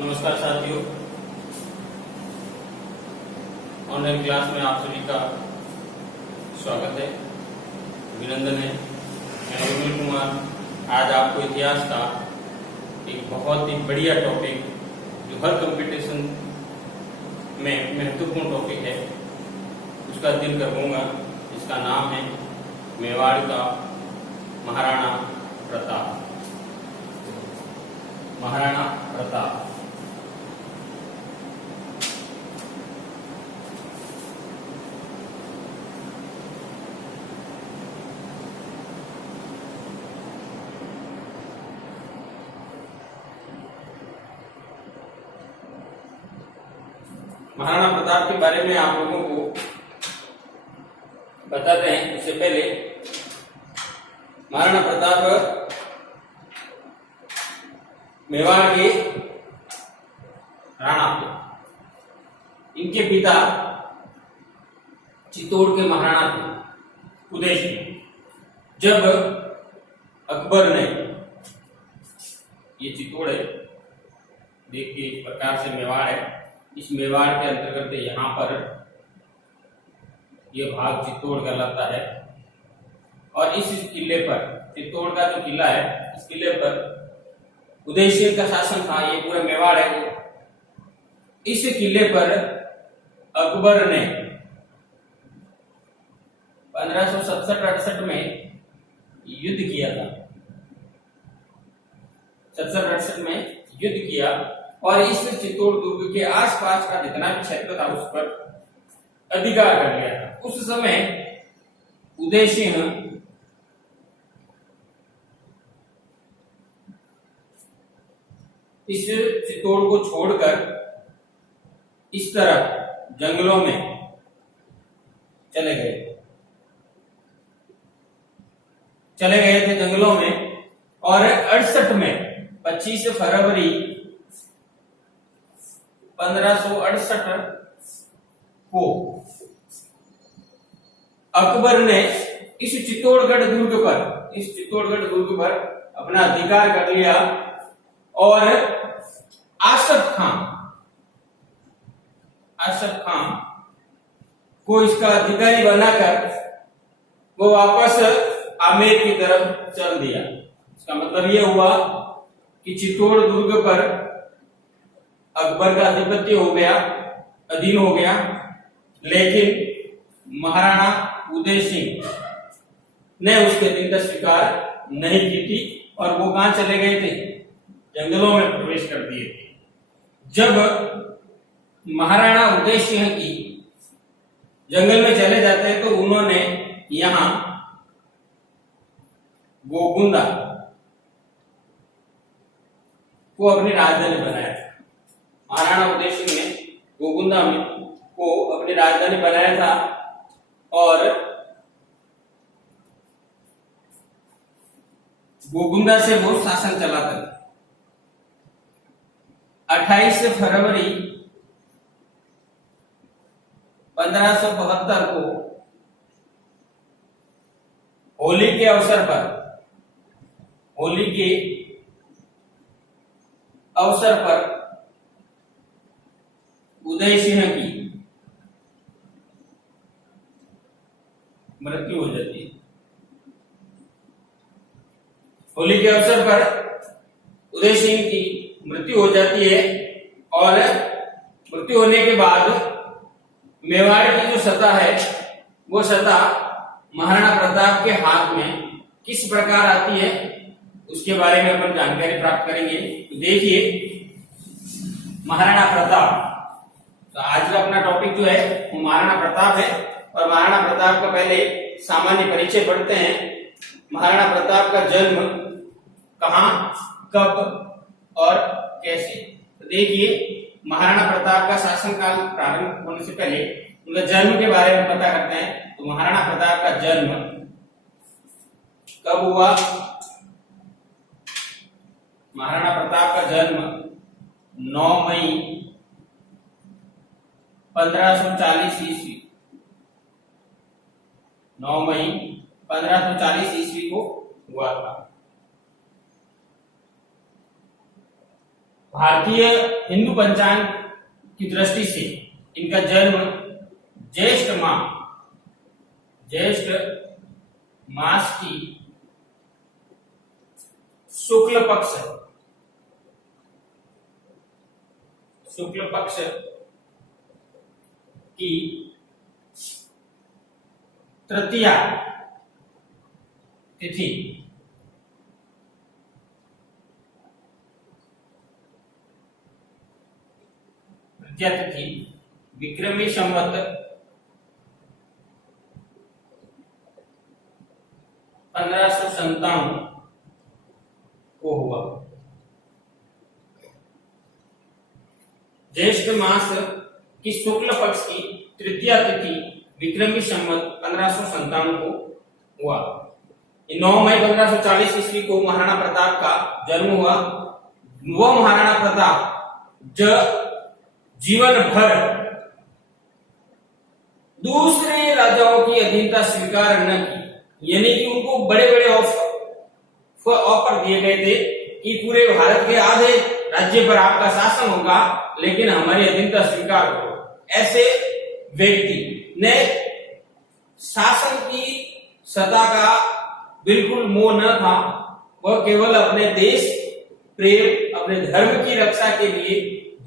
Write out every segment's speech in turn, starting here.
नमस्कार साथियों, online class में आप सभी का स्वागत है, अभिनंदन है। मैं विमल कुमार आज आपको इतिहास का एक बहुत ही बढ़िया टॉपिक जो हर कंपटीशन में महत्वपूर्ण टॉपिक है उसका अध्ययन करूंगा। इसका नाम है मेवाड़ का महाराणा प्रताप। महाराणा प्रताप महाराणा प्रताप के बारे में आप लोगों को बताते हैं। उससे पहले महाराणा प्रताप मेवाड़ के राणा थे। इनके पिता चित्तौड़ के महाराणा थे उदय सिंह। जब अकबर ने, ये चित्तौड़ है, देखिए इस प्रकार से मेवाड़ है, इस मेवाड़ के अंतर्गत यहाँ पर यह भाग चित्तौड़ कहलाता है। और इस किले पर, चित्तौड़ का जो किला है, इस किले पर उदय सिंह का शासन था। ये पूरा मेवाड़ है। इस किले पर अकबर ने 1567-68 में युद्ध किया था। 67-68 में युद्ध किया और इस चित्तौड़ दुर्ग के आसपास का जितना भी क्षेत्र था उस पर अधिकार कर लिया था। उस समय उदय सिंह इस चित्तौड़ को छोड़कर इस तरफ जंगलों में चले गए थे जंगलों में। और 68 में 25 फरवरी 1568 को अकबर ने इस चित्तौड़गढ़ दुर्ग पर अपना अधिकार कर लिया और आसफ खान को इसका अधिकारी बनाकर वो वापस आमेर की तरफ चल दिया। इसका मतलब यह हुआ कि चित्तौड़ दुर्ग पर अकबर का आधिपत्य अधीन हो गया, लेकिन महाराणा उदय सिंह ने उसके अधीनता स्वीकार नहीं की थी और वो कहां चले गए थे? जंगलों में प्रवेश कर दिए थे। जब महाराणा उदय सिंह की जंगल में चले जाते हैं तो उन्होंने यहां गोगुंदा को अपनी राजधानी बनाया था। महाराणा उदय सिंह ने गोगुंदा को अपनी राजधानी बनाया था और गोगुंदा से वो शासन चलाता था। 28 फरवरी 1572 को होली के अवसर पर उदय सिंह की मृत्यु हो जाती है। होली के अवसर पर उदय सिंह की मृत्यु हो जाती है और मृत्यु होने के बाद मेवाड़ की जो सत्ता है वो सत्ता महाराणा प्रताप के हाथ में किस प्रकार आती है उसके बारे में अपन जानकारी प्राप्त करेंगे। तो देखिए महाराणा प्रताप, तो आज का अपना टॉपिक जो है वो महाराणा प्रताप है। और महाराणा प्रताप का पहले सामान्य परिचय पढ़ते हैं। महाराणा प्रताप का जन्म कहां, कब और कैसे? तो देखिए महाराणा प्रताप का शासनकाल प्रारंभ होने से पहले उनका जन्म के बारे में पता करते हैं। तो महाराणा प्रताप का जन्म कब हुआ? महाराणा प्रताप का जन्म 9 मई 1540 ईस्वी 9 मई 1540 ईस्वी को हुआ था। भारतीय हिंदू पंचांग की दृष्टि से इनका जन्म ज्येष्ठ मास की शुक्ल पक्ष की तृतीया तिथि विक्रमी संवत 1597 को हुआ। ज्येष्ठ मास की शुक्ल पक्ष की तृतीया तिथि विक्रमी संवत 1597 को हुआ। 9 मई 1540 ईस्वी को महाराणा प्रताप का जन्म हुआ। वो महाराणा प्रताप जो जीवन भर दूसरे राजाओं की अधीनता स्वीकार न की, यानी कि उनको बड़े बड़े ऑफर दिए गए थे कि पूरे भारत के आधे राज्य पर आपका शासन होगा, लेकिन हमारी अधीनता स्वीकार करो। ऐसे व्यक्ति ने शासन की सत्ता का बिल्कुल मोह न था। वह केवल अपने देश प्रेम, अपने धर्म की रक्षा के लिए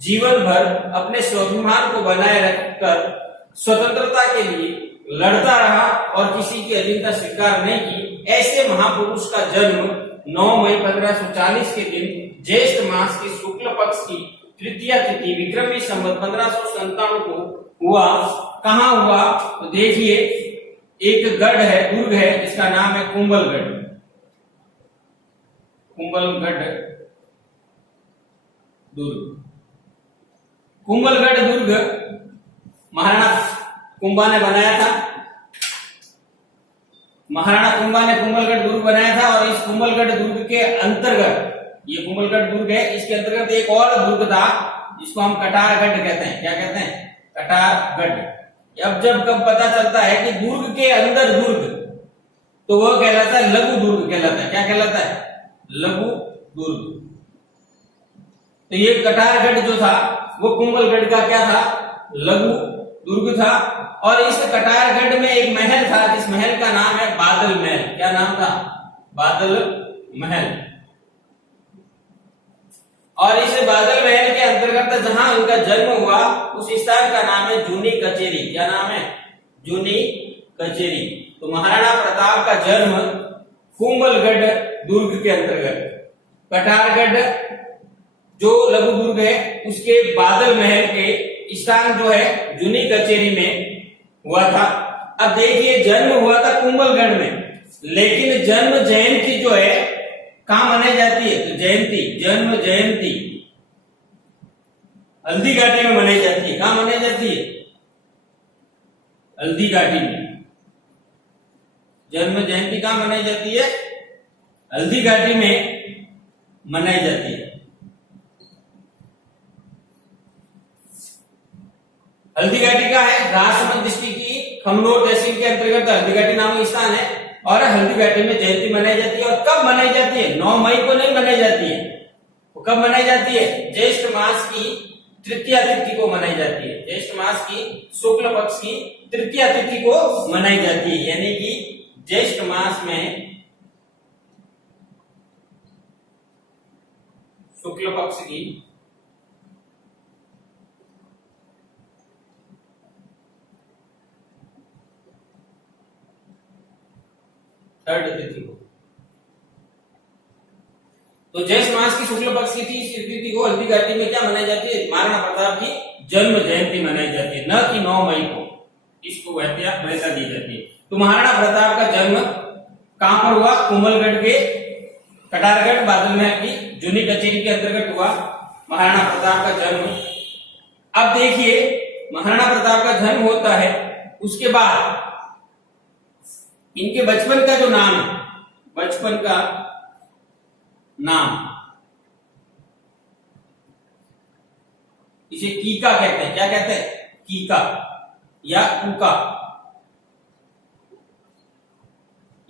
जीवन भर अपने स्वाभिमान को बनाए रखकर स्वतंत्रता के लिए लड़ता रहा और किसी की अधीनता स्वीकार नहीं की। ऐसे महापुरुष का जन्म 9 मई 1540 के दिन ज्येष्ठ मास की शुक्ल पक्ष की तृतीया तिथि विक्रमी संवत 1597 को हुआ। कहाँ हुआ तो देखिए, एक गढ़ है, दुर्ग है, जिसका नाम है कुंभलगढ़ दुर्ग। कुंभलगढ़ दुर्ग महाराणा कुंभा ने बनाया था। महाराणा कुंभा ने कुंभलगढ़ दुर्ग बनाया था और इस कुंभलगढ़ दुर्ग के अंतर्गत, ये कुंभलगढ़ दुर्ग है, इसके अंतर्गत एक और दुर्ग था जिसको हम कटारगढ़ कहते हैं। क्या कहते हैं? कटारगढ़। अब जब कब पता चलता है कि दुर्ग के अंदर दुर्ग, तो वह कहलाता है लघु दुर्ग कहलाता है। क्या कहलाता है? लघु दुर्ग। तो ये कटारगढ़ जो था वो कुंभलगढ़ का क्या था? लघु दुर्ग था। और इस कटारगढ़ में एक महल था, जिस महल का नाम है बादल महल। क्या नाम था? बादल महल। और इस बादल महल के अंतर्गत जहां उनका जन्म हुआ, उस स्थान का नाम है जूनी कचेरी। क्या नाम है? जूनी कचेरी। तो महाराणा प्रताप का जन्म कुंभलगढ़ दुर्ग के अंतर्गत, कटारगढ़ जो लघु दुर्ग है उसके बादल महल के स्थान जो है जूनी कचेरी में हुआ था। अब देखिए, जन्म हुआ था कुंभलगढ़ में, लेकिन जन्म जयंती जो है कहां मनाई जाती है? तो जन्म जयंती हल्दी घाटी में मनाई जाती है। कहां मनाई जाती है? हल्दी घाटी में। जन्म जयंती कहां मनाई जाती है? हल्दी घाटी में मनाई जाती है। हल्दी घाटी का है राजसमंद डिस्ट्रिक्ट की खमनोर तहसील के अंतर्गत हल्दी घाटी नामक स्थान है। और हल्दी घाटी में जयंती मनाई जाती है। और कब मनाई जाती है? 9 मई को नहीं मनाई जाती है। वो कब मनाई जाती है? ज्येष्ठ मास की तृतीया तिथि को मनाई जाती है। ज्येष्ठ मास की शुक्ल पक्ष की तृतीया तिथि को मनाई जाती है, यानी कि ज्येष्ठ मास में शुक्ल पक्ष की थर्ड तिथि को। तो ज्येष्ठ मास की शुक्ल पक्ष की तिथि को हल्दी घाटी में क्या मनाई जाती है? महाराणा प्रताप की जन्म जयंती मनाई जाती है, न कि 9 मई को। इसको वैसा दी जाती है। तो महाराणा प्रताप का जन्म कहां पर हुआ? कुंभलगढ़ के कटारगढ़ बादल महल की जूनी कचेरी के अंतर्गत हुआ महाराणा प्रताप का जन्म। अब देखिए, महाराणा प्रताप का जन्म होता है, उसके बाद इनके बचपन का जो नाम है, बचपन का नाम, इसे कीका कहते हैं। क्या कहते हैं? कीका या कूका।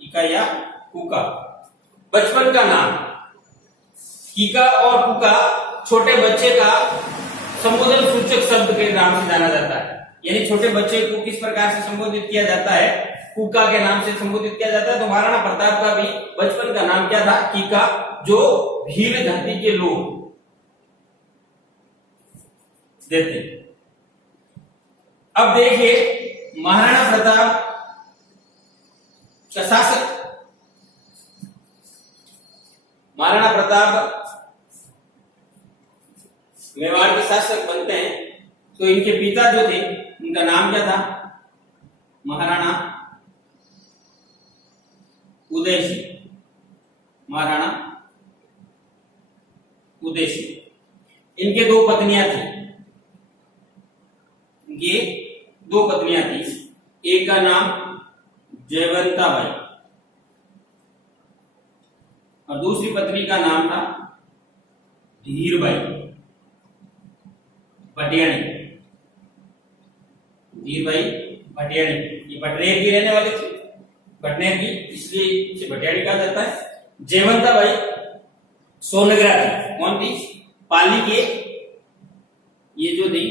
कीका या कूका, बचपन का नाम। कीका और कूका छोटे बच्चे का संबोधन सूचक शब्द के नाम से जाना जाता है। यानी छोटे बच्चे को किस प्रकार से संबोधित किया जाता है, कुका के नाम से संबोधित किया जाता है। तो महाराणा प्रताप का भी बचपन का नाम क्या था, कीका, जो भील धरती के लोग देते। अब देखिए महाराणा प्रताप का शासक, महाराणा प्रताप मेवाड़ के शासक बनते हैं। तो इनके पिता जो थे उनका नाम क्या था, महाराणा उदय सिंह, महाराणा उदय सिंह। इनके दो पत्नियां थी, इनकी दो पत्नियां थी। एक का नाम जयवंता बाई और दूसरी पत्नी का नाम था धीरबाई भटियाणी। धीरबाई भटियाणी ये भटनेर की रहने वाली थी, भटनेर की, इसलिए इसे भटियाणी कहा जाता है। जयवंता बाई सोनगरा थी। कौन थी, पाली के, ये जो थी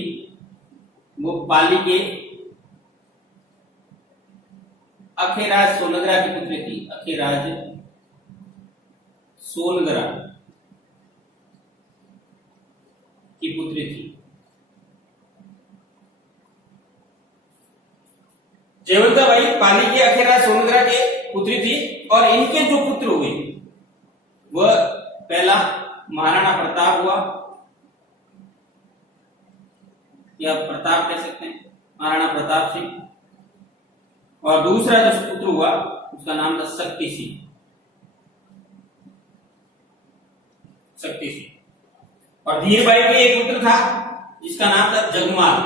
वो पाली के अखेराज सोनगरा की पुत्री थी। अखेराज सोनगरा की पुत्री थी। जयवंता बाई पाली के अखेराज सोनगरा के पुत्री थी और इनके जो पुत्र हुए वह पहला महाराणा प्रताप हुआ, या प्रताप कह सकते हैं, महाराणा प्रताप सिंह। और दूसरा जो पुत्र हुआ उसका नाम था शक्ति सिंह, शक्ति सिंह। और धीरबाई के एक पुत्र था जिसका नाम था जगमाल,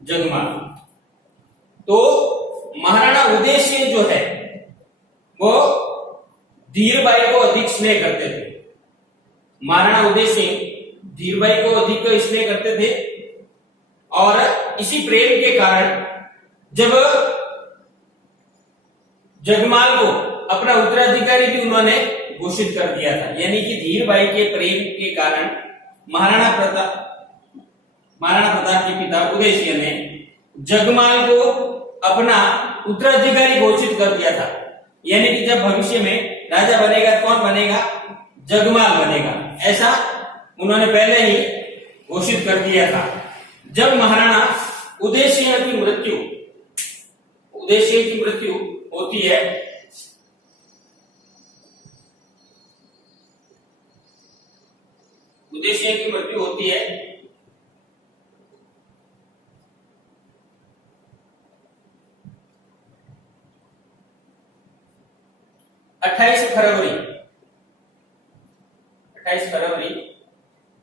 जगमाल। तो महाराणा उदय सिंह जो है वो धीरबाई को अधिक स्नेह करते थे। महाराणा उदय सिंह धीरबाई को अधिक स्नेह करते थे और इसी प्रेम के कारण जब जगमाल को अपना उत्तराधिकारी भी उन्होंने घोषित कर दिया था। यानी कि धीरबाई के प्रेम के कारण महाराणा प्रताप के पिता उदय सिंह ने जगमाल को अपना उत्तराधिकारी घोषित कर दिया था। यानी कि जब भविष्य में राजा बनेगा, कौन बनेगा, जगमाल बनेगा, ऐसा उन्होंने पहले ही घोषित कर दिया था। जब महाराणा उदय सिंह की मृत्यु होती है, उदय सिंह की मृत्यु होती है 28 फरवरी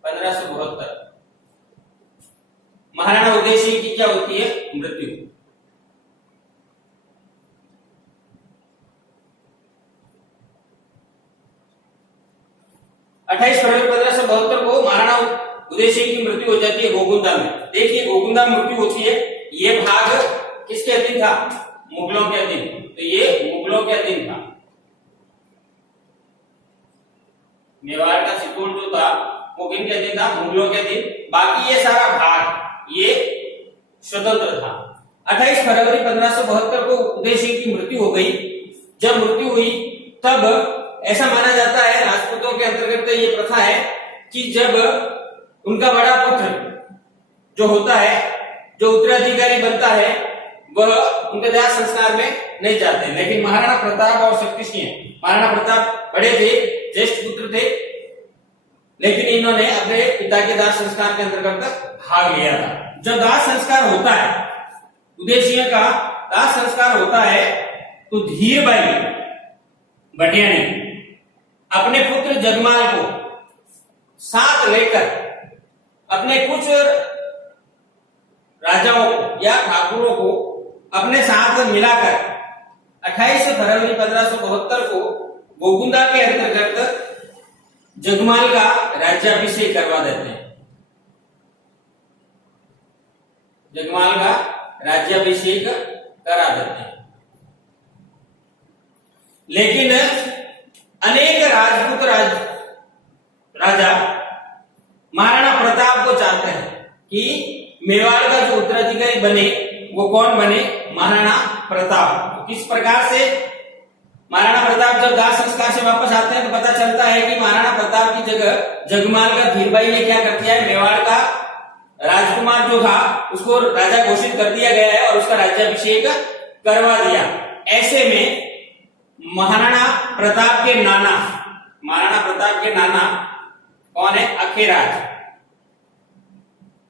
1572 महाराणा उदय सिंह की क्या होती है, मृत्यु। 28 फरवरी 1572 को महाराणा उदय सिंह की मृत्यु हो जाती है गोगुंदा में। देखिए गोगुंदा में मृत्यु होती है, ये भाग किसके अधीन था, मुगलों के अधीन। तो ये मुगलों के अधीन था। मेवाड़ का सितोड़ जो था वो किनके अधीन था, मुगलों के अधीन। बाकी ये सारा भाग ये स्वतंत्र था। 28 फरवरी 1572 को उदय सिंह की मृत्यु हो गई। जब मृत्यु हुई तब ऐसा माना जाता है, राजपूतों के अंतर्गत ये प्रथा है कि जब उनका बड़ा पुत्र जो होता है, जो उत्तराधिकारी बनता है, वह उनके दाह संस्कार में नहीं जाते। लेकिन महाराणा प्रताप और शक्ति सिंह, महाराणा प्रताप बड़े थे, ज्येष्ठ पुत्र थे, लेकिन इन्होंने अपने पिता के दाह संस्कार के अंतर्गत भाग लिया था। जब दाह संस्कार होता है, उदय सिंह का दाह संस्कार होता है, तो धीरबाई भटियाणी अपने पुत्र जगमाल को साथ लेकर अपने कुछ राजाओं को या ठाकुरों को अपने साथ मिलाकर 28 फरवरी 1572 को गोगुंदा के अंतर्गत जगमाल का राज्याभिषेक करवा देते हैं। जगमाल का राज्याभिषेक करा देते हैं। लेकिन अनेक राजपूत राजा महाराणा प्रताप को चाहते हैं कि मेवाड़ का जो उत्तराधिकारी बने वो कौन बने, महाराणा प्रताप। किस प्रकार से महाराणा प्रताप जब दाह संस्कार से वापस आते हैं तो पता चलता है कि महाराणा प्रताप की जगह जगमाल का धीरबाई ने क्या कर दिया है, मेवाड़ का राजकुमार जो था उसको राजा घोषित कर दिया गया है और उसका राज्याभिषेक करवा दिया। ऐसे में महाराणा प्रताप के नाना कौन है,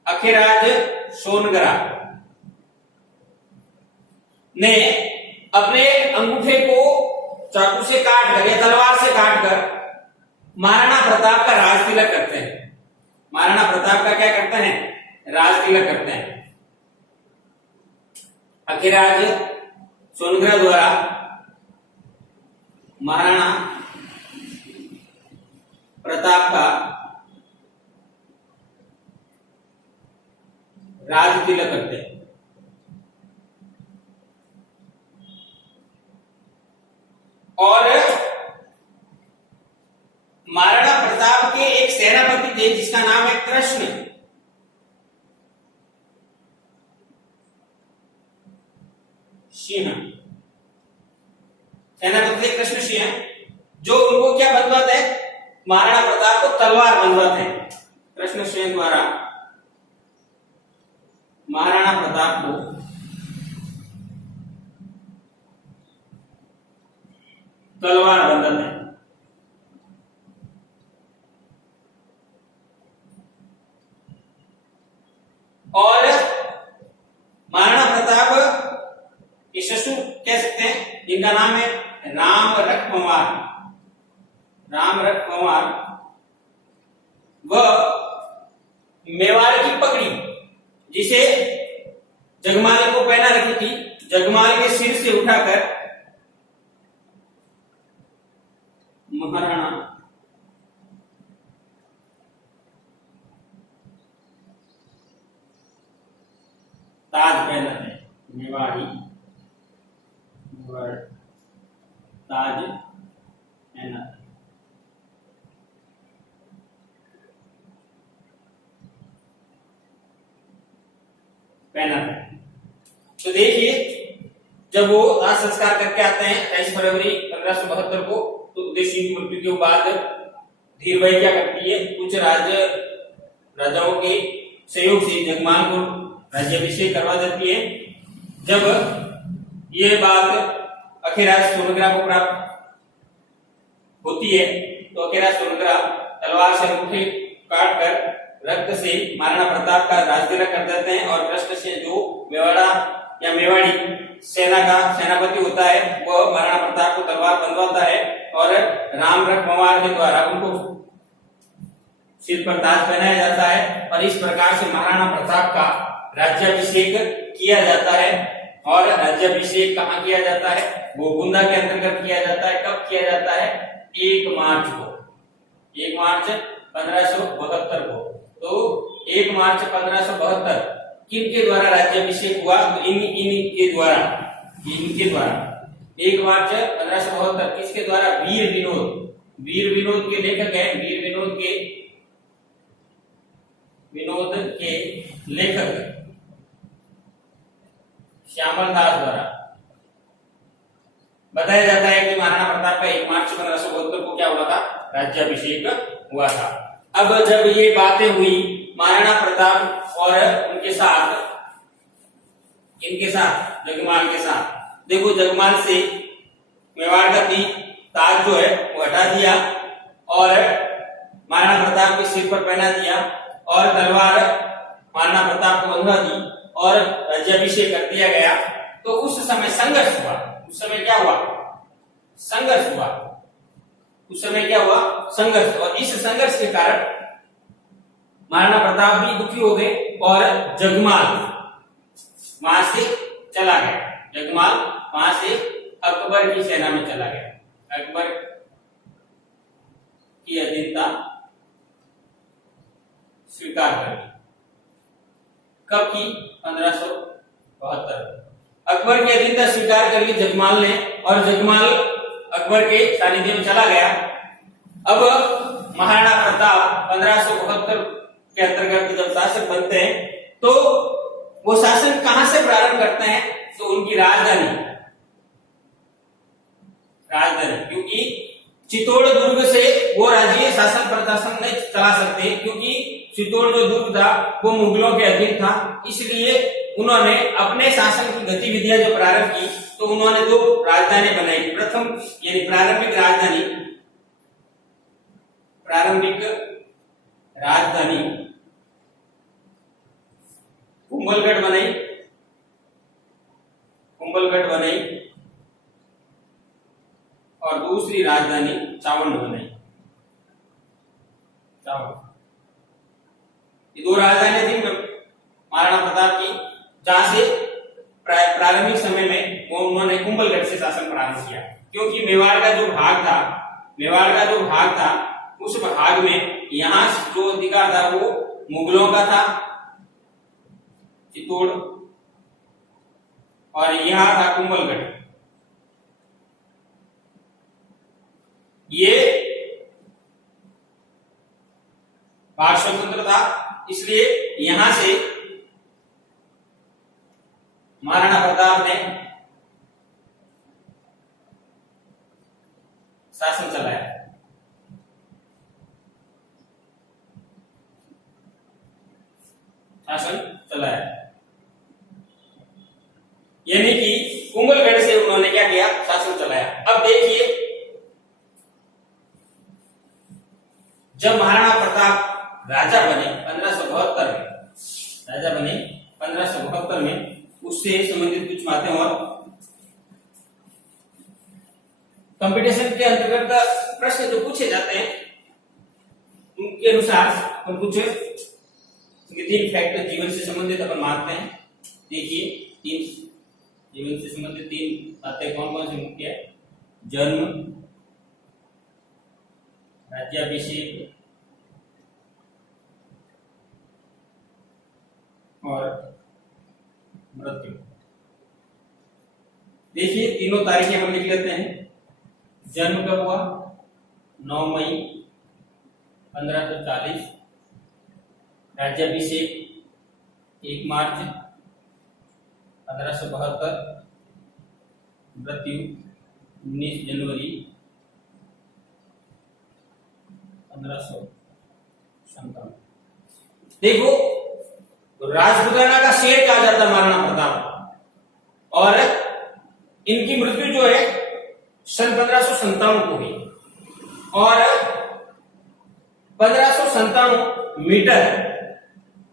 अखेराज सोनगरा ने अपने अंगूठे को चाकू से काट कर या तलवार से काट कर महाराणा प्रताप का राज तिलक करते हैं। महाराणा प्रताप का क्या करते हैं, राज तिलक करते हैं। अखेराज सोनगरा द्वारा महाराणा प्रताप का राज तिलक करते हैं। और महाराणा प्रताप के एक सेनापति थे जिसका नाम है कृष्ण सिंह। सेनापति थे कृष्ण सिंह, जो उनको क्या बंधवाते हैं, महाराणा प्रताप को तलवार बंधवाते हैं। कृष्ण सिंह द्वारा महाराणा प्रताप को तलवार बंधते हैं। और महाराणा प्रताप के ससुर कह सकते हैं जिनका नाम है रामरख पंवार, वह मेवाड़ की पगड़ी जिसे जगमाल को पहना रखी थी, जगमाल के सिर से उठाकर महाराणा ताज पहनाते हैं, मेवाड़ी ताज पहनाते हैं। तो देखिए जब वो दाह संस्कार करके आते हैं 23 फरवरी 1572 को, तो उदय सिंह की मृत्यु के बाद धीरबाई क्या करती है, कुछ राजाओं के सहयोग से जगमाल को राज्याभिषेक करवा देती है। जब ये बात अखेराज सोनगरा को प्राप्त होती है तो अखेराज सोनगरा तलवार से अंगूठे काट कर रक्त से महाराणा प्रताप का राज तिलक कर देते हैं। और कृष्ण से जो मेवाड़ा या मेवाड़ी सेना का सेनापति होता है वह महाराणा प्रताप को तलवार बंधवाता है और रामरख पंवार के द्वारा उनको सिर पर ताज पहनाया जाता है। और इस प्रकार से महाराणा प्रताप का राज्याभिषेक किया जाता है। और राज्याभिषेक कहाँ किया जाता है, गोकुंदा के अंतर्गत किया जाता है। कब किया जाता है, 1 मार्च को, 1 मार्च 1572 को। तो 1 मार्च 1572 किनके द्वारा राज्याभिषेक हुआ, तो इनके द्वारा 1 मार्च 1572 किसके द्वारा, वीर विनोद के लेखक है, वीर विनोद के लेखक श्यामल दास द्वारा बताया जाता है कि महाराणा प्रताप का 1 मार्च 1572 को क्या हुआ था, राज्याभिषेक हुआ था। अब जब ये बातें हुई महाराणा प्रताप और इनके साथ जगमाल के साथ, देखो जगमाल से मेवाड़ का ताज जो है वो हटा दिया और महाराणा प्रताप के सिर पर पहना दिया और तलवार महाराणा प्रताप को बंधवा दी और राज्याभिषेक कर दिया गया। तो उस समय संघर्ष हुआ। उस समय क्या हुआ, संघर्ष हुआ। उस समय क्या हुआ, संघर्ष। और इस संघर्ष के कारण महाराणा प्रताप भी दुखी हो गए और जगमाल वहां से चला गया। जगमाल वहां से अकबर की सेना में चला गया। अकबर की अधीनता स्वीकार कर ली। कब की, 1572। अकबर की अधीनता स्वीकार कर ली जगमाल ने और जगमाल अकबर के सानिध्य में चला गया। अब महाराणा प्रताप 1572 के अंतर्गत जब शासक बनते हैं तो वो शासन कहां से प्रारंभ करते हैं? तो उनकी राजधानी, क्योंकि चित्तौड़ दुर्ग से वो राज्य शासन प्रशासन नहीं चला सकते, क्योंकि चित्तौड़ जो दुर्ग था वो मुगलों के अधीन था। इसलिए उन्होंने अपने शासन की गतिविधियां जो प्रारंभ की तो उन्होंने दो राजधानी बनाई। प्रथम यानी प्रारंभिक राजधानी कुंभलगढ़ बनाई और दूसरी राजधानी चावंड बनाई। ये दो राजधानी थी महाराणा प्रताप की, जहां से प्रारंभिक समय में उन्होंने कुंभलगढ़ से शासन प्रारंभ किया, क्योंकि मेवाड़ का जो भाग था उस भाग में यहाँ जो अधिकार था वो मुगलों का था, चित्तौड़, और यहाँ था कुंभलगढ़। ये भाग स्वतंत्र था, इसलिए यहां से महाराणा प्रताप ने शासन चलाया। यानी कि कुंभलगढ़ से उन्होंने क्या किया? शासन चलाया। अब देखिए, जब महाराणा प्रताप राजा बने 1572 में, उससे संबंधित कुछ बातें और कंपटीशन के अंतर्गत प्रश्न जो पूछे जाते हैं उनके अनुसार हम कुछ 3 फैक्ट जीवन से संबंधित अपन मानते हैं। देखिए, 3 जीवन से संबंधित 3 बातें कौन कौन सी मुख्य है? जन्म, राज्याभिषेक और मृत्यु। देखिए, तीनों तारीखें हम लिख लेते हैं। जन्म कब हुआ? 9 मई 1540। राज्याभिषेक 1 मार्च 1572। मृत्यु 19 जनवरी 1557। देखो, राजपुताना का शेर कहा जाता महाराणा प्रताप, और इनकी मृत्यु जो है सन 1557 को हुई, और 1597 मीटर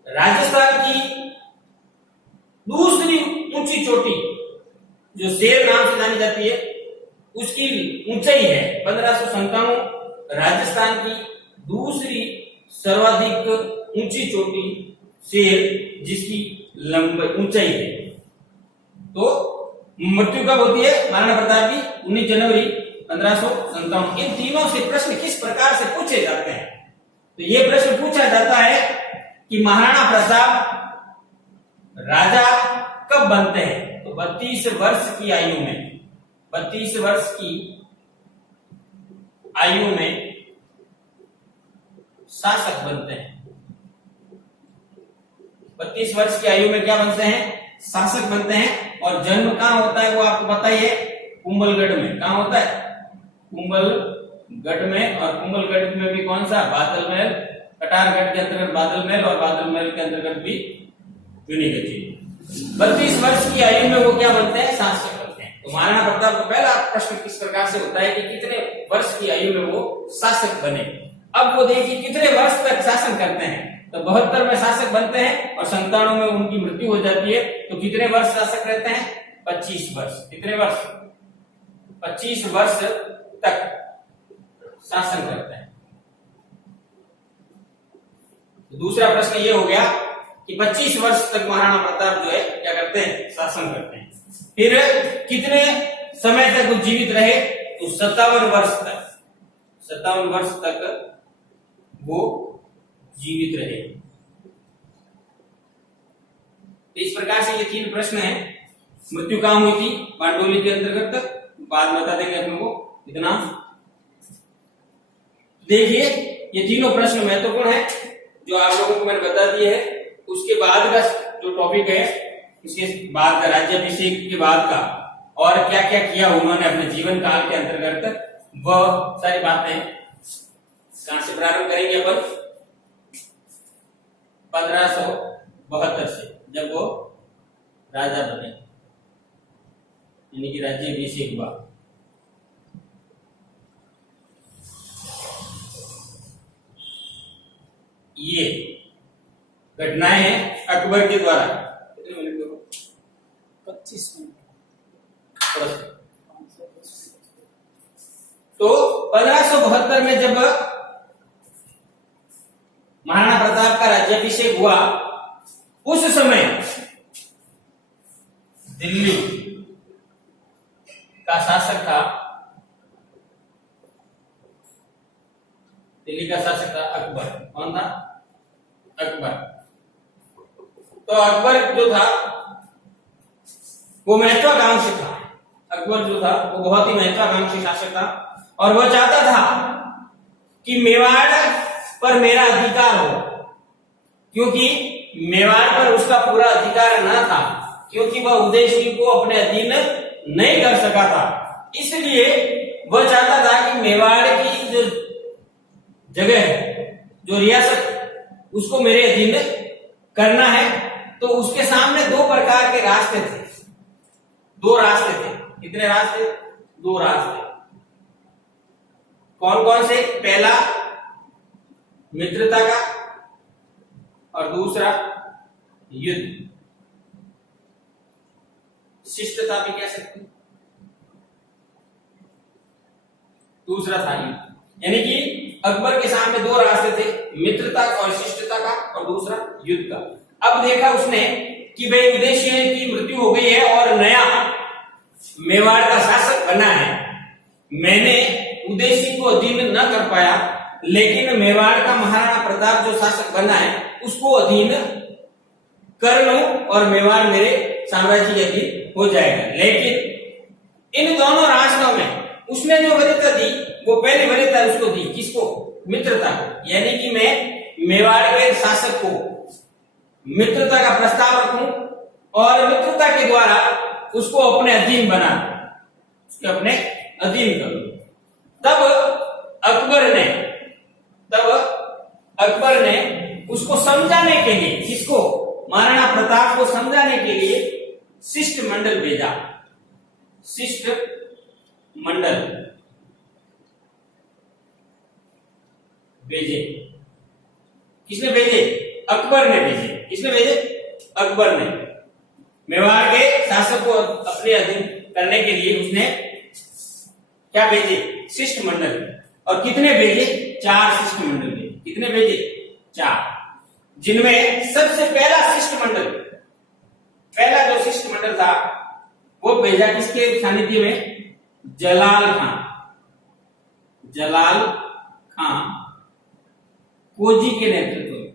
राजस्थान की दूसरी ऊंची चोटी जो शेर नाम से जानी जाती है उसकी ऊंचाई है 1597। राजस्थान की दूसरी सर्वाधिक ऊंची चोटी शेर, जिसकी लंबाई ऊंचाई है। तो मृत्यु कब होती है महाराणा प्रताप की? 19 जनवरी 1557। इन तीनों से प्रश्न किस प्रकार से पूछे जाते हैं? तो ये प्रश्न पूछा जाता है कि महाराणा प्रताप राजा कब बनते हैं? तो 32 वर्ष की आयु में, 32 वर्ष की आयु में शासक बनते हैं। 32 वर्ष की आयु में क्या बनते हैं? शासक बनते हैं। और जन्म कहां होता है वो आपको पता ही है, कुंभलगढ़ में। कहां होता है? कुंभलगढ़ में। और कुंभलगढ़ में भी कौन सा? बादल महल। कटारगढ़ के अंतर्गत बादल महल और बादल महल के अंतर्गत भी चुनी। 32 वर्ष की आयु में वो क्या बनते हैं? शासक बनते हैं। तो महाराणा प्रताप का पहला प्रश्न किस प्रकार से होता है कि कितने वर्ष की आयु में वो शासक बने। अब वो देखिए कितने वर्ष तक शासन करते हैं। तो 72 में शासक बनते हैं और 97 में उनकी मृत्यु हो जाती है। तो कितने वर्ष शासक रहते हैं? 25 वर्ष। कितने वर्ष? 25 वर्ष तक शासन करते हैं। तो दूसरा प्रश्न ये हो गया कि 25 वर्ष तक महाराणा प्रताप जो है क्या करते हैं? शासन करते हैं। फिर कितने समय तक वो जीवित रहे? तो 57 वर्ष तक। 57 वर्ष तक वो जीवित रहे। इस प्रकार से ये 3 प्रश्न हैं। मृत्यु कहां हुई थी? बारडोली के अंतर्गत। बाद में बता देंगे अपने को इतना। देखिए, ये तीनों प्रश्न महत्वपूर्ण है जो आप लोगों को मैंने बता दिए है। उसके बाद का जो टॉपिक है, इसके बाद का राज्याभिषेक के बाद का और क्या क्या किया उन्होंने अपने जीवन काल के अंतर्गत, वह सारी बातें कहां से प्रारंभ करेंगे अपन? 1572 से, जब वो राजा बने, यानी कि राज्याभिषेक हुआ। ये घटनाएं हैं अकबर के द्वारा। कितने मिनट? 25 मिनट। तो 1572 में जब महाराणा प्रताप का राज्याभिषेक हुआ, उस समय दिल्ली का शासक था, दिल्ली का शासक था अकबर। कौन था? अकबर। तो अकबर जो था वो महत्वाकांक्षी था। अकबर जो था वो बहुत ही महत्वाकांक्षी शासक था और वह चाहता था कि मेवाड़ पर मेरा अधिकार हो, क्योंकि मेवाड़ पर उसका पूरा अधिकार न था, क्योंकि वह उदय सिंह को अपने अधीन नहीं कर सका था। इसलिए वह चाहता था कि मेवाड़ की जो जगह है, जो रियासत, उसको मेरे अधीन करना है। तो उसके सामने दो प्रकार के रास्ते थे, दो रास्ते थे। कितने रास्ते? दो रास्ते। कौन कौन से? पहला मित्रता का और दूसरा युद्ध, शिष्टता भी कह सकते, दूसरा था युद्ध। यानी कि अकबर के सामने दो रास्ते थे, मित्रता और शिष्टता का और दूसरा युद्ध का। अब देखा उसने कि भाई उदय सिंह की मृत्यु हो गई है और नया मेवाड़ का शासक बना है। मैंने उदय सिंह को अधीन न कर पाया, लेकिन मेवाड़ का महाराणा प्रताप जो शासक बना है उसको अधीन कर लूं और मेवाड़ मेरे साम्राज्य के अधीन हो जाएगा। लेकिन इन दोनों रास्तों में उसने जो वरीयता दी, वो पहली वरीयता उसको दी। किसको? मित्रता को। यानी कि मैं मेवाड़ के शासक को मित्रता का प्रस्ताव रखूं और मित्रता के द्वारा उसको अपने अधीन बना, उसके अपने अधीन करूं। तब अकबर ने उसको समझाने के लिए, किसको? महाराणा प्रताप को समझाने के लिए शिष्टमंडल भेजा। शिष्टमंडल भेजे। किसने भेजे? अकबर ने भेजे। किसने भेजे? अकबर ने। मेवाड़ के शासक को अपने अधीन करने के लिए उसने क्या भेजे? शिष्टमंडल। और कितने भेजे? 4 शिष्टमंडल भेजे। कितने भेजे? 4, जिनमें सबसे पहला जो शिष्टमंडल था वो भेजा किसके सानिध्य में? जलाल खां कोजी के नेतृत्व में।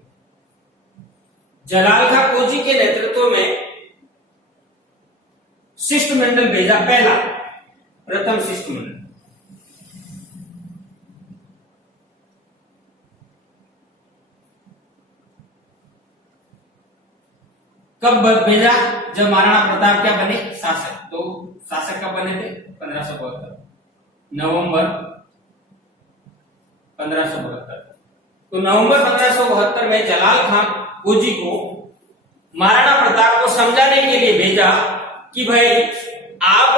जलाल खां कोजी के नेतृत्व में शिष्टमंडल भेजा, प्रथम शिष्टमंडल। कब भेजा? जब महाराणा प्रताप क्या बने? शासक। तो शासक कब बने थे? 1572 नवंबर 1572। तो नवंबर 1572 में जलाल खां कोजी को महाराणा प्रताप को समझाने के लिए भेजा कि भाई आप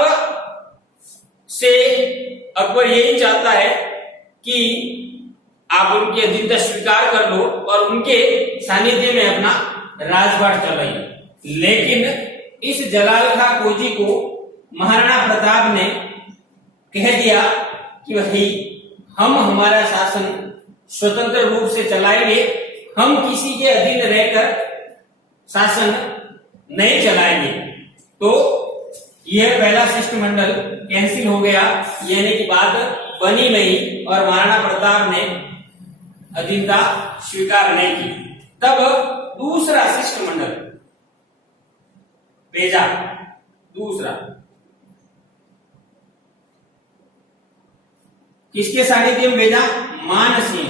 से अकबर यही चाहता है कि आप उनकी अधीनता स्वीकार कर लो और उनके सानिध्य में अपना राजपाट चलाइए। लेकिन इस जलाल खां कोजी को महाराणा प्रताप ने कह दिया कि भाई हम हमारा शासन स्वतंत्र रूप से चलाएंगे, हम किसी के अधीन रहकर शासन नहीं चलाएंगे। तो यह पहला शिष्टमंडल कैंसिल हो गया, यानी कि बात बनी नहीं और महाराणा प्रताप ने अधीनता स्वीकार नहीं की। तब दूसरा शिष्टमंडल भेजा। दूसरा किसके सानिध्य में भेजा? मानसिंह।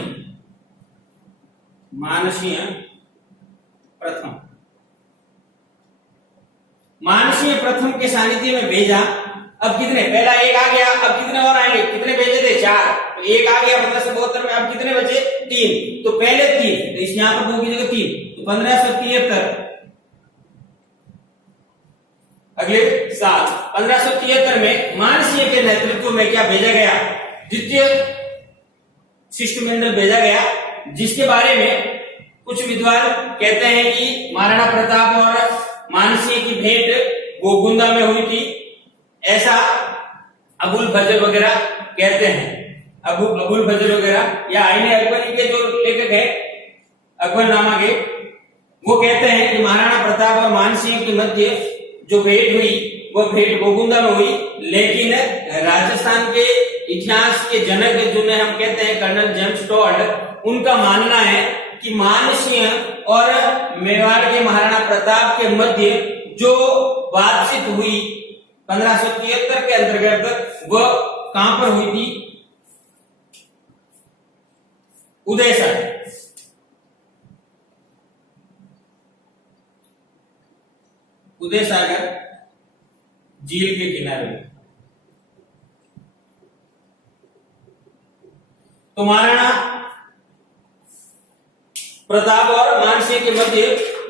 मानसिंह प्रथम, मानसिंह प्रथम के सानिध्य में भेजा। अब कितने, पहला एक आ गया, अब कितने और आएंगे, कितने भेजे थे 4, तो एक आ गया 1572 में, अब कितने बचे 3, तो पहले 3, तो इस यहां पर 2 की जगह 3, तो 1573। अगले साल 1573 में मानसिंह के नेतृत्व में क्या भेजा गया, द्वितीय शिष्टमंडल भेजा गया, जिसके बारे में कुछ विद्वान कहते हैं कि महाराणा प्रताप और मानसिंह की भेंट गोगुंदा में हुई थी, ऐसा अबुल फजल वगैरह कहते हैं। अबुल फजल वगैरह या आईने अकबरी के जो लेखक है अकबरनामा के, वो कहते हैं कि महाराणा प्रताप और मानसिंह के मध्य जो भेंट हुई वो भेंट गोगुंदा में हुई, लेकिन राजस्थान के इतिहास के जनक जिन्हें हम कहते हैं कर्नल जेम्स टॉड, उनका मानना है कि मानसिंह और मेवाड़ के महाराणा प्रताप के मध्य जो बातचीत हुई 1573 के अंतर्गत, वह कहां पर हुई थी, उदयसर, उदय सागर झील के किनारे। तो महाराणा प्रताप और मानसिंह के मध्य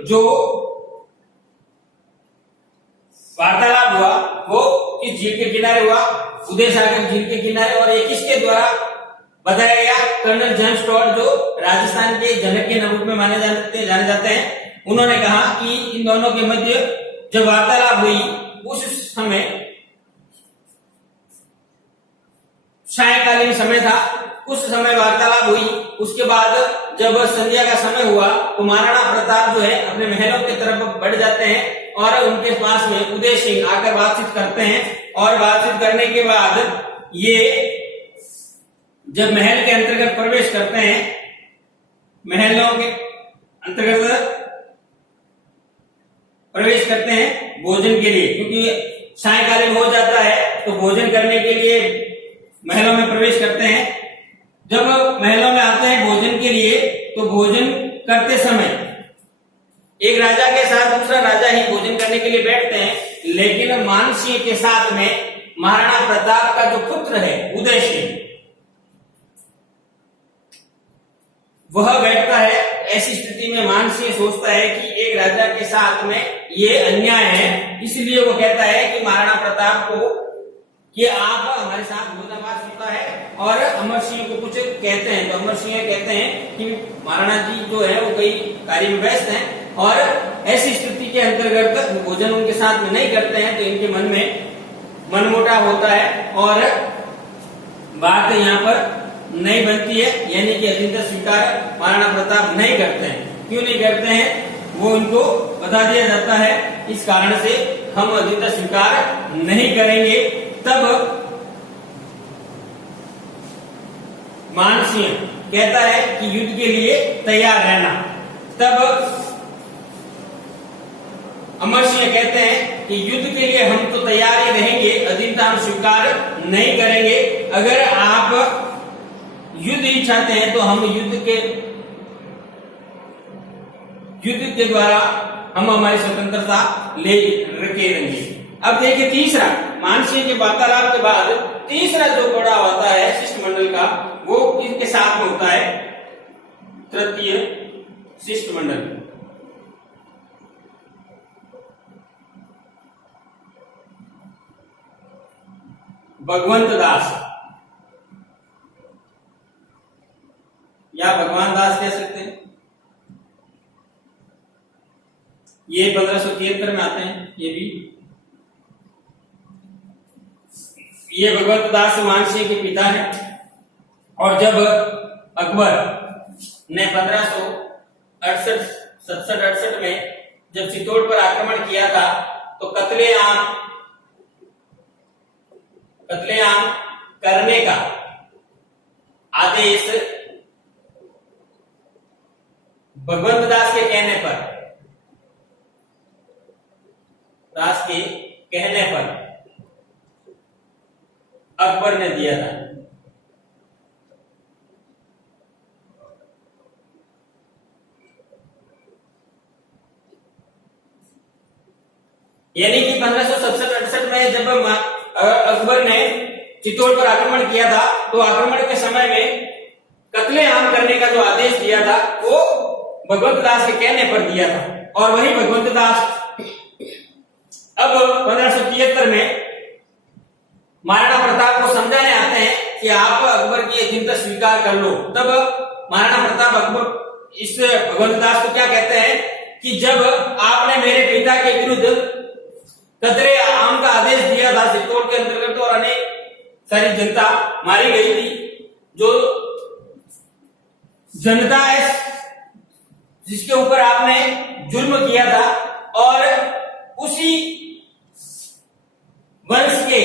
जो वार्तालाप हुआ वो इस झील के किनारे हुआ, उदय सागर झील के किनारे, और ये किसके द्वारा बताया गया, कर्नल जेम्स टॉड जो राजस्थान के जनक के रूप में जाने जाते हैं। उन्होंने कहा कि इन दोनों के मध्य जब वार्तालाप हुई उस समय सायंकालीन समय था, उस समय वार्तालाप हुई। उसके बाद जब संध्या का समय हुआ तो महाराणा प्रताप जो है अपने महलों की तरफ बढ़ जाते हैं और उनके पास में उदय सिंह आकर बातचीत करते हैं, और बातचीत करने के बाद ये जब महल के अंतर्गत प्रवेश करते हैं, महलों के अंतर्गत प्रवेश करते हैं भोजन के लिए, क्योंकि सायंकालीन हो जाता है तो भोजन करने के लिए महलों में प्रवेश करते हैं। जब महलों में आते हैं भोजन के लिए, तो भोजन करते समय एक राजा के साथ दूसरा राजा ही भोजन करने के लिए बैठते हैं, लेकिन मानसिंह के साथ में महाराणा प्रताप का जो पुत्र है उदय सिंह, वह बैठता है। ऐसी स्थिति में मानसिंह सोचता है कि एक राजा के साथ में ये अन्याय है, इसलिए वो कहता है कि महाराणा प्रताप को कि आप हमारे साथ भोजनावास होता है, और अमर सिंह को कुछ कहते हैं। तो अमर सिंह कहते हैं कि महाराणा जी जो है वो कई कार्य में व्यस्त हैं, और ऐसी स्थिति के अंतर्गत भोजन उनके साथ में नहीं करते हैं, तो इनके मन में मनमुटाव होता है और बात यहाँ पर नहीं बनती है, यानी कि अधीनता स्वीकार महाराणा प्रताप नहीं करते हैं। क्यों नहीं करते हैं वो उनको बता दिया जाता है, इस कारण से हम अधीनता स्वीकार नहीं करेंगे। तब मानसिंह कहता है कि युद्ध के लिए तैयार रहना। तब अमर सिंह कहते हैं कि युद्ध के लिए हम तो तैयार ही रहेंगे, अधीनता हम स्वीकार नहीं करेंगे। अगर आप युद्ध ही चाहते हैं तो हम युद्ध के द्वारा हम हमारी स्वतंत्रता ले रखेंगे। अब देखिए तीसरा, मानसिंह के वार्तालाप के बाद तीसरा जो बड़ा होता है शिष्टमंडल का, वो किसके साथ में होता है, तृतीय शिष्टमंडल। भगवंत दास या भगवान दास कह सकते हैं, ये 1573 में आते हैं। ये भगवंत दास मानसिंह के पिता हैं। और जब अकबर ने 1567-68 में जब चित्तौड़ पर आक्रमण किया था, तो कत्लेआम करने का आदेश भगवंत दास के कहने पर अकबर ने दिया था। यानी कि 1567-68 में जब अकबर ने चित्तौड़ पर आक्रमण किया था, तो आक्रमण के समय में कत्लेआम करने का जो आदेश दिया था वो भगवंत दास के कहने पर दिया था। और वही भगवंत दास अब 1573 में महाराणा प्रताप को समझाने आते हैं कि आप अकबर की अधीनता स्वीकार कर लो। तब महाराणा प्रताप अकबर इस भगवंत दास को क्या कहते हैं कि जब आपने मेरे पिता के विरुद्ध कतरे आम का आदेश दिया था चित्तौड़ के अंतर्गत और अनेक सारी जनता मारी गई थी, जो जनता है जिसके ऊपर आपने जुल्म किया था, और उसी वंश के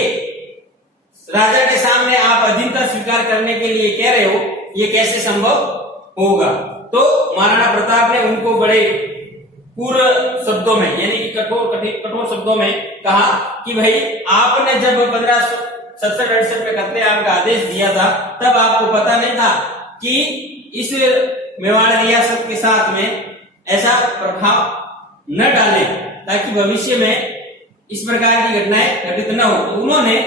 राजा के सामने आप अधीनता स्वीकार करने के लिए कह रहे हो, ये कैसे संभव होगा। तो महाराणा प्रताप ने उनको बड़े पूर्ण शब्दों में यानी कि कठोर शब्दों में कहा कि भाई आपने जब 1567-68 में कत्लेआम का आदेश दिया था, तब आपको पता नहीं था कि इस मेवाड़ रियासत के साथ में ऐसा प्रभाव न डाले, ताकि भविष्य में इस प्रकार की घटनाएं घटित न हो। तो उन्होंने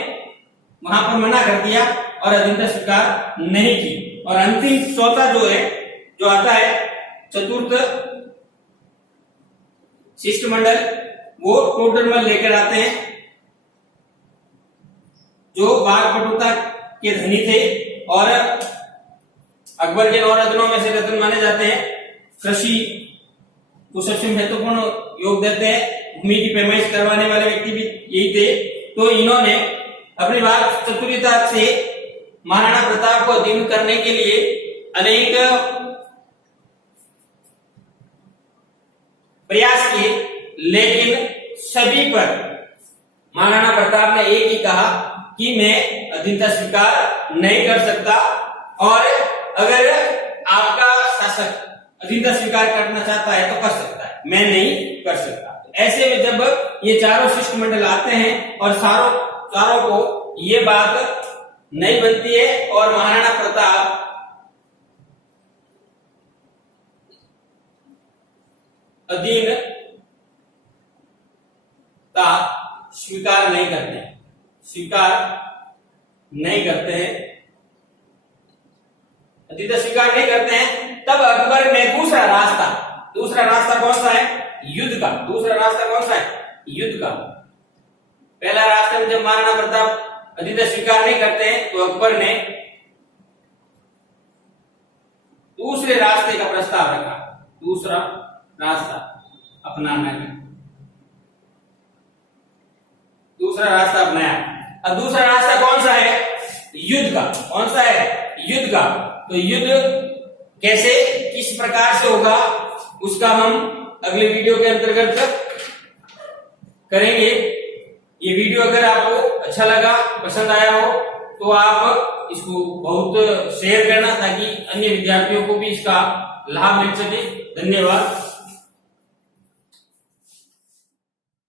वहां पर मना कर दिया और अधीनता स्वीकार नहीं की। और अंतिम चौथा जो आता है चतुर्थ शिष्टमंडल, वो टोडरमल लेकर आते हैं, जो वागपटुता के धनी थे और अकबर के 9 रत्नों में से रत्न माने जाते हैं। कृषि को सबसे महत्वपूर्ण योग देते हैं, भूमि की पैमाइश करवाने वाले व्यक्ति भी यही थे। तो इन्होंने अपनी बात चतुरता से महाराणा प्रताप को अधीन करने के लिए अनेक प्रयास किए, लेकिन सभी पर महाराणा प्रताप ने एक ही कहा कि मैं अधीनता स्वीकार नहीं कर सकता, और अगर आपका शासक अधीनता स्वीकार करना चाहता है तो कर सकता है, मैं नहीं कर सकता। ऐसे में जब ये चारों शिष्टमंडल आते हैं और चारों को ये बात नहीं बनती है और महाराणा प्रताप अधीनता स्वीकार नहीं करते हैं, अधीनता स्वीकार नहीं करते हैं, तब अकबर ने दूसरा रास्ता कौन सा है? युद्ध का। दूसरा रास्ता कौन सा है? युद्ध का। पहला रास्ता में जब महाराणा प्रताप अधीनता स्वीकार नहीं करते हैं, तो अकबर ने दूसरे रास्ते का प्रस्ताव रखा, दूसरा रास्ता अपनाना है, दूसरा रास्ता अपनाया। अब दूसरा रास्ता कौन सा है? युद्ध का। कौन सा है? युद्ध का। तो युद्ध कैसे, किस प्रकार से होगा, उसका हम अगले वीडियो के अंतर्गत करेंगे। ये वीडियो अगर आपको अच्छा लगा, पसंद आया हो, तो आप इसको बहुत शेयर करना, ताकि अन्य विद्यार्थियों को भी इसका लाभ मिल सके। धन्यवाद।